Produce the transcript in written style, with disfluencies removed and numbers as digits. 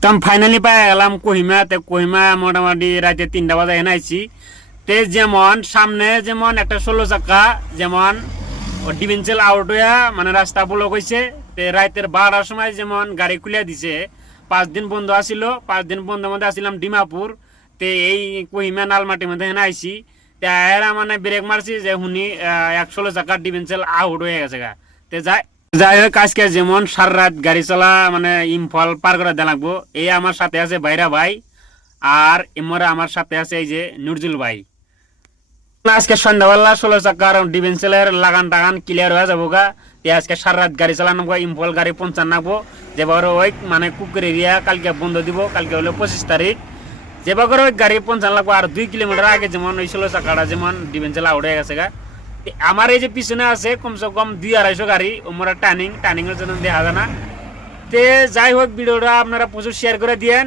তো আমি ফাইনালি পাই গেলাম কোহিমা। তে কোহিমা মোটামুটি রাতে 3টা বাজে এনে আইছি। তে যেমন সামনে যেমন একটা 16 চাকা যেমন ডিভেন্সেল আউট হইয়া মানে রাস্তা ব্লক হয়েছে। তে রাতের 12টার সময় যেমন গাড়ি খুলে দিছে। 5 দিন বন্ধ আসিল, 5 দিন বন্ধের মধ্যে আসছিলাম ডিমাপুর। তে এই কোহিমা নালমাটির মধ্যে এনে আইছি। তে এরা মানে ব্রেক মারছি যে শুনি 16 চাকার ডিভেন্সেল আউট হয়ে গেছে গা। তে যাই হোক আজকে যেমন সারা রাত গাড়ি চলা মানে ইম্ফল পার করে দেওয়া লাগবো। এই আমার সাথে আছে বাইরা ভাই, আর এমরা আমার সাথে আছে এই যে নুরজুল ভাই। আজকে সন্ধ্যাবেলা 16 চাকার ডিভেন্সেলের লাগান টাগান ক্লিয়ার হয়ে যাবো গা। তে আজকে সারা রাত গাড়ি চালানো ইম্ফল গাড়ি পৌঁছান নাকবো। যেবার ওই মানে কুকুর এরিয়া কালকে বন্ধ দিব, কালকে হলো 25 তারিখ। যেবার ওই গাড়ি পৌঁছান লাগবো আর 2 কিলোমিটার আগে যেমন ওই 16 চাকাটা যেমন ডিভেন্সেল আউট হয়ে গেছে গা। আমার এই যে পিছনে আছে কমসে কম 200-250 গাড়ি ওমরা টার্নিং এর জন্য দেখা যায় না। তে যাই হোক ভিডিওটা আপনারা প্রচুর শেয়ার করে দিয়েন।